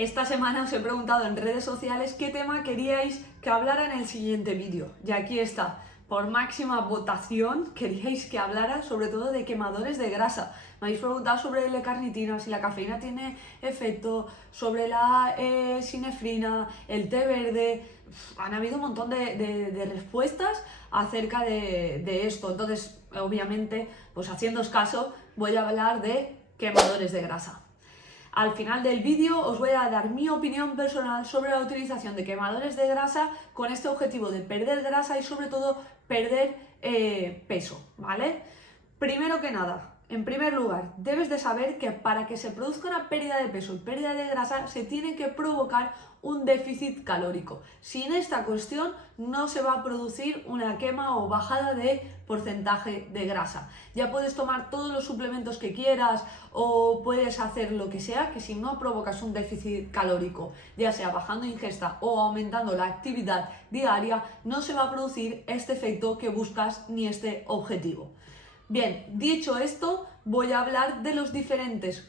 Esta semana os he preguntado en redes sociales qué tema queríais que hablara en el siguiente vídeo. Y aquí está. Por máxima votación queríais que hablara sobre todo de quemadores de grasa. Me habéis preguntado sobre la L-carnitina, si la cafeína tiene efecto, sobre la sinefrina, el té verde. Han habido un montón de respuestas acerca de esto. Entonces, obviamente, pues haciéndoos caso, voy a hablar de quemadores de grasa. Al final del vídeo os voy a dar mi opinión personal sobre la utilización de quemadores de grasa con este objetivo de perder grasa y sobre todo perder peso, ¿vale? Primero que nada, en primer lugar, debes de saber que para que se produzca una pérdida de peso y pérdida de grasa se tiene que provocar un déficit calórico. Sin esta cuestión no se va a producir una quema o bajada de porcentaje de grasa. Ya puedes tomar todos los suplementos que quieras o puedes hacer lo que sea, que si no provocas un déficit calórico, ya sea bajando ingesta o aumentando la actividad diaria, no se va a producir este efecto que buscas ni este objetivo. Bien, dicho esto, voy a hablar de los diferentes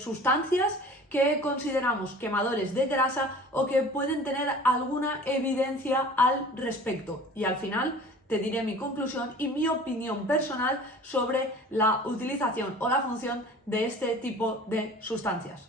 sustancias que consideramos quemadores de grasa o que pueden tener alguna evidencia al respecto. Y al final te diré mi conclusión y mi opinión personal sobre la utilización o la función de este tipo de sustancias.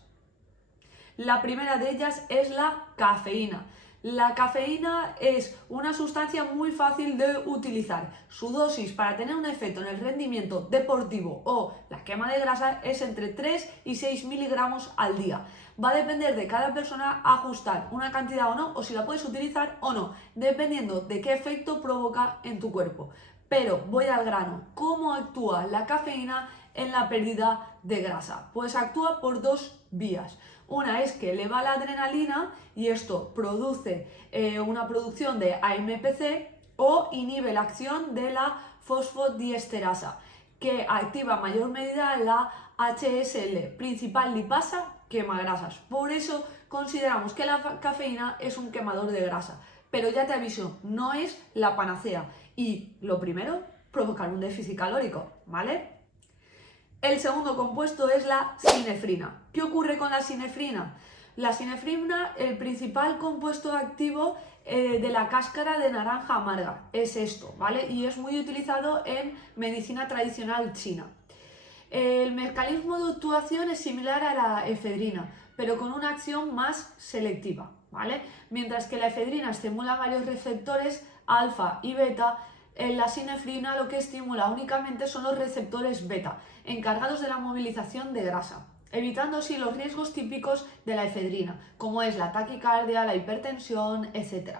La primera de ellas es la cafeína. La cafeína es una sustancia muy fácil de utilizar. Su dosis para tener un efecto en el rendimiento deportivo o la quema de grasa es entre 3 y 6 miligramos al día. Va a depender de cada persona ajustar una cantidad o no, o si la puedes utilizar o no, dependiendo de qué efecto provoca en tu cuerpo. Pero voy al grano. ¿Cómo actúa la cafeína en la pérdida de grasa? Pues actúa por dos vías. Una es que eleva la adrenalina y esto produce una producción de AMPC o inhibe la acción de la fosfodiesterasa, que activa en mayor medida la HSL, principal lipasa quemagrasas. Por eso consideramos que la cafeína es un quemador de grasa. Pero ya te aviso, no es la panacea. Y lo primero, provocar un déficit calórico, ¿vale? El segundo compuesto es la sinefrina. ¿Qué ocurre con la sinefrina? La sinefrina, el principal compuesto activo de la cáscara de naranja amarga, es esto, ¿vale? Y es muy utilizado en medicina tradicional china. El mecanismo de actuación es similar a la efedrina, pero con una acción más selectiva, ¿vale? Mientras que la efedrina estimula varios receptores alfa y beta, en la sinefrina lo que estimula únicamente son los receptores beta, encargados de la movilización de grasa, evitando así los riesgos típicos de la efedrina, como es la taquicardia, la hipertensión, etc.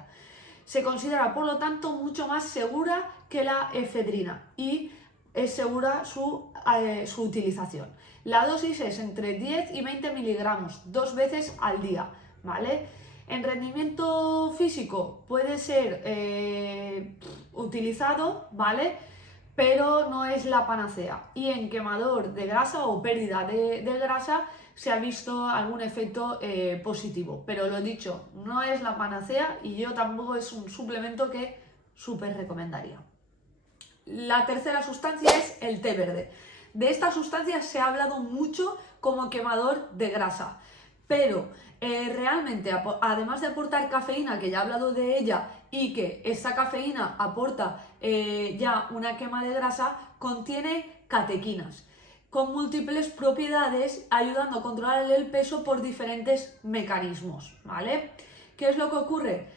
Se considera, por lo tanto, mucho más segura que la efedrina y es segura su utilización. La dosis es entre 10 y 20 miligramos, 2 veces al día, ¿vale? En rendimiento físico puede ser utilizado, ¿vale? Pero no es la panacea. Y en quemador de grasa o pérdida de grasa se ha visto algún efecto positivo. Pero lo dicho, no es la panacea y yo tampoco es un suplemento que súper recomendaría. La tercera sustancia es el té verde. De esta sustancia se ha hablado mucho como quemador de grasa, pero realmente, además de aportar cafeína, que ya he hablado de ella, y que esta cafeína aporta ya una quema de grasa, contiene catequinas, con múltiples propiedades, ayudando a controlar el peso por diferentes mecanismos, ¿vale? ¿Qué es lo que ocurre?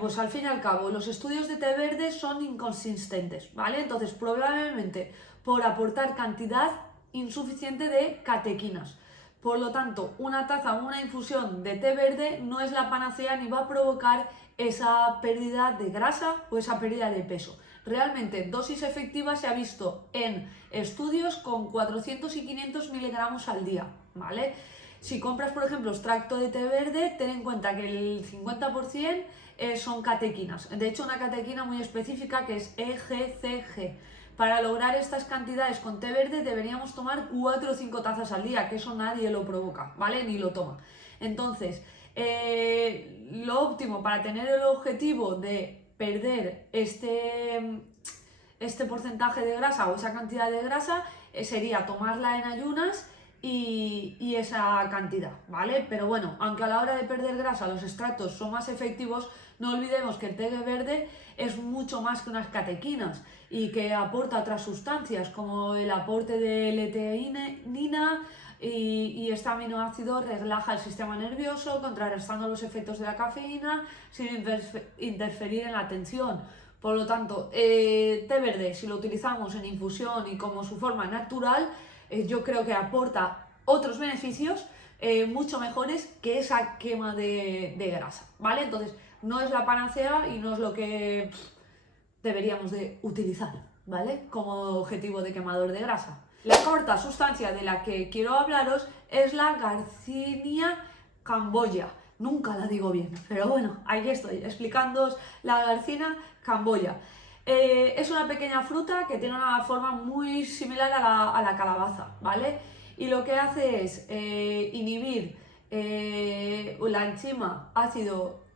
Pues al fin y al cabo, los estudios de té verde son inconsistentes, ¿vale? Entonces, probablemente por aportar cantidad insuficiente de catequinas. Por lo tanto, una taza o una infusión de té verde no es la panacea ni va a provocar esa pérdida de grasa o esa pérdida de peso. Realmente, dosis efectiva se ha visto en estudios con 400 y 500 miligramos al día, ¿vale? Si compras, por ejemplo, extracto de té verde, ten en cuenta que el 50% son catequinas. De hecho, una catequina muy específica que es EGCG. Para lograr estas cantidades con té verde deberíamos tomar 4 o 5 tazas al día, que eso nadie lo provoca, ¿vale? Ni lo toma. Entonces, lo óptimo para tener el objetivo de perder este porcentaje de grasa o esa cantidad de grasa sería tomarla en ayunas y esa cantidad, ¿vale? Pero bueno, aunque a la hora de perder grasa los extractos son más efectivos, no olvidemos que el té verde es mucho más que unas catequinas y que aporta otras sustancias como el aporte de L-teanina y este aminoácido relaja el sistema nervioso, contrarrestando los efectos de la cafeína sin interferir en la atención. Por lo tanto, té verde, si lo utilizamos en infusión y como su forma natural, yo creo que aporta otros beneficios mucho mejores que esa quema de grasa, ¿vale? Entonces, no es la panacea y no es lo que deberíamos de utilizar, ¿vale? Como objetivo de quemador de grasa. La cuarta sustancia de la que quiero hablaros es la Garcinia camboya. Nunca la digo bien, pero bueno, aquí estoy explicándoos la Garcinia camboya. Es una pequeña fruta que tiene una forma muy similar a la calabaza, ¿vale? Y lo que hace es inhibir la enzima ácido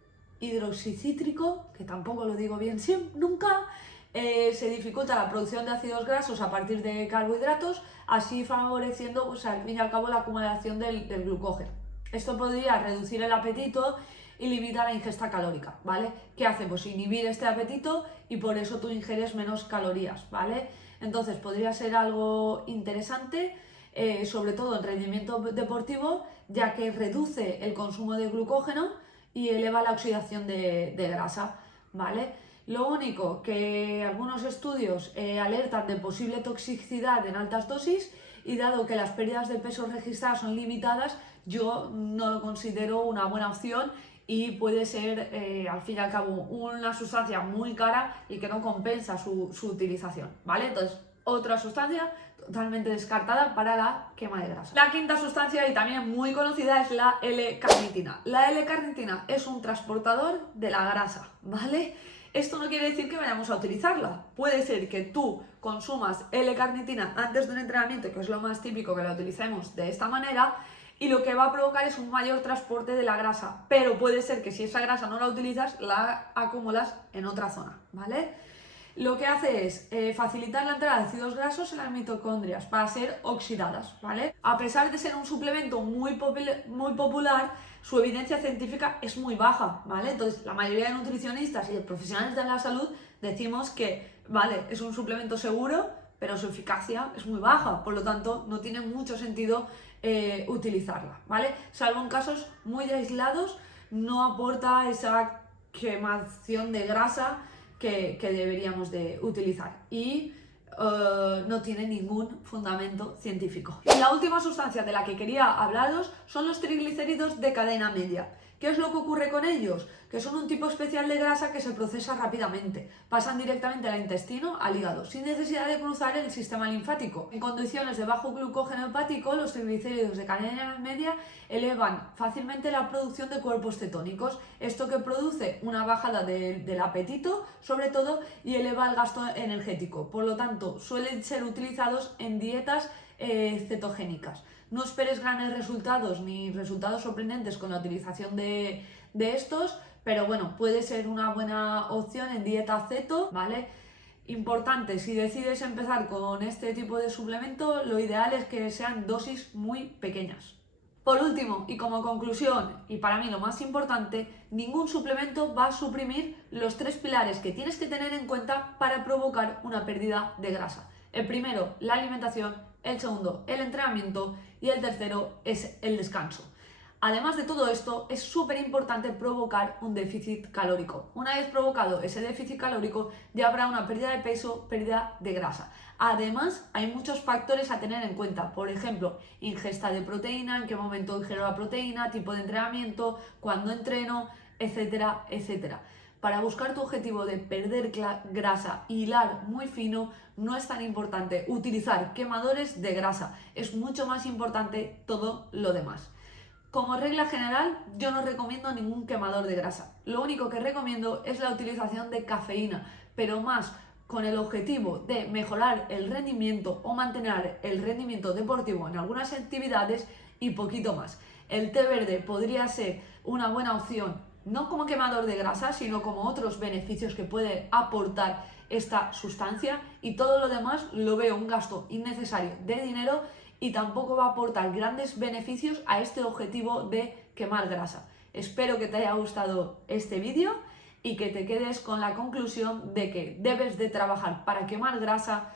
hidroxicítrico, que tampoco lo digo bien nunca, se dificulta la producción de ácidos grasos a partir de carbohidratos, así favoreciendo pues, al fin y al cabo la acumulación del glucógeno. Esto podría reducir el apetito y limita la ingesta calórica, ¿vale? ¿Qué hace? Pues inhibir este apetito y por eso tú ingieres menos calorías, ¿vale? Entonces podría ser algo interesante, sobre todo en rendimiento deportivo, ya que reduce el consumo de glucógeno y eleva la oxidación de grasa, ¿vale? Lo único que algunos estudios alertan de posible toxicidad en altas dosis y dado que las pérdidas de peso registradas son limitadas, yo no lo considero una buena opción y puede ser al fin y al cabo una sustancia muy cara y que no compensa su utilización, ¿vale? Entonces, otra sustancia totalmente descartada para la quema de grasa. La quinta sustancia y también muy conocida es la L-carnitina. La L-carnitina es un transportador de la grasa, ¿vale? Esto no quiere decir que vayamos a utilizarla. Puede ser que tú consumas L-carnitina antes de un entrenamiento, que es lo más típico que la utilicemos de esta manera, y lo que va a provocar es un mayor transporte de la grasa. Pero puede ser que si esa grasa no la utilizas, la acumulas en otra zona, ¿vale? Lo que hace es facilitar la entrada de ácidos grasos en las mitocondrias para ser oxidadas, ¿vale? A pesar de ser un suplemento muy popular, su evidencia científica es muy baja, ¿vale? Entonces, la mayoría de nutricionistas y de profesionales de la salud decimos que, vale, es un suplemento seguro, pero su eficacia es muy baja, por lo tanto, no tiene mucho sentido utilizarla, ¿vale? Salvo en casos muy aislados, no aporta esa quemación de grasa que deberíamos de utilizar y no tiene ningún fundamento científico. Y la última sustancia de la que quería hablaros son los triglicéridos de cadena media. ¿Qué es lo que ocurre con ellos? Que son un tipo especial de grasa que se procesa rápidamente. Pasan directamente del intestino al hígado, sin necesidad de cruzar el sistema linfático. En condiciones de bajo glucógeno hepático, los triglicéridos de cadena media elevan fácilmente la producción de cuerpos cetónicos. Esto que produce una bajada del apetito, sobre todo, y eleva el gasto energético. Por lo tanto, suelen ser utilizados en dietas cetogénicas. No esperes grandes resultados ni resultados sorprendentes con la utilización de estos, pero bueno, puede ser una buena opción en dieta ceto, ¿vale? Importante, si decides empezar con este tipo de suplemento, lo ideal es que sean dosis muy pequeñas. Por último, y como conclusión, y para mí lo más importante, ningún suplemento va a suprimir los 3 pilares que tienes que tener en cuenta para provocar una pérdida de grasa. El primero, la alimentación. El segundo, el entrenamiento. Y el tercero es el descanso. Además de todo esto, es súper importante provocar un déficit calórico. Una vez provocado ese déficit calórico, ya habrá una pérdida de peso, pérdida de grasa. Además, hay muchos factores a tener en cuenta. Por ejemplo, ingesta de proteína, en qué momento ingiero la proteína, tipo de entrenamiento, cuándo entreno, etcétera, etcétera. Para buscar tu objetivo de perder grasa y hilar muy fino, no es tan importante utilizar quemadores de grasa. Es mucho más importante todo lo demás. Como regla general, yo no recomiendo ningún quemador de grasa. Lo único que recomiendo es la utilización de cafeína, pero más con el objetivo de mejorar el rendimiento o mantener el rendimiento deportivo en algunas actividades y poquito más. El té verde podría ser una buena opción, no como quemador de grasa, sino como otros beneficios que puede aportar esta sustancia, y todo lo demás lo veo un gasto innecesario de dinero y tampoco va a aportar grandes beneficios a este objetivo de quemar grasa. Espero que te haya gustado este vídeo y que te quedes con la conclusión de que debes de trabajar para quemar grasa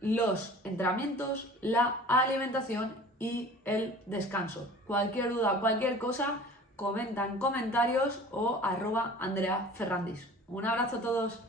los entrenamientos, la alimentación y el descanso. Cualquier duda, cualquier cosa, comenta en comentarios o @AndreaFerrandis. Un abrazo a todos.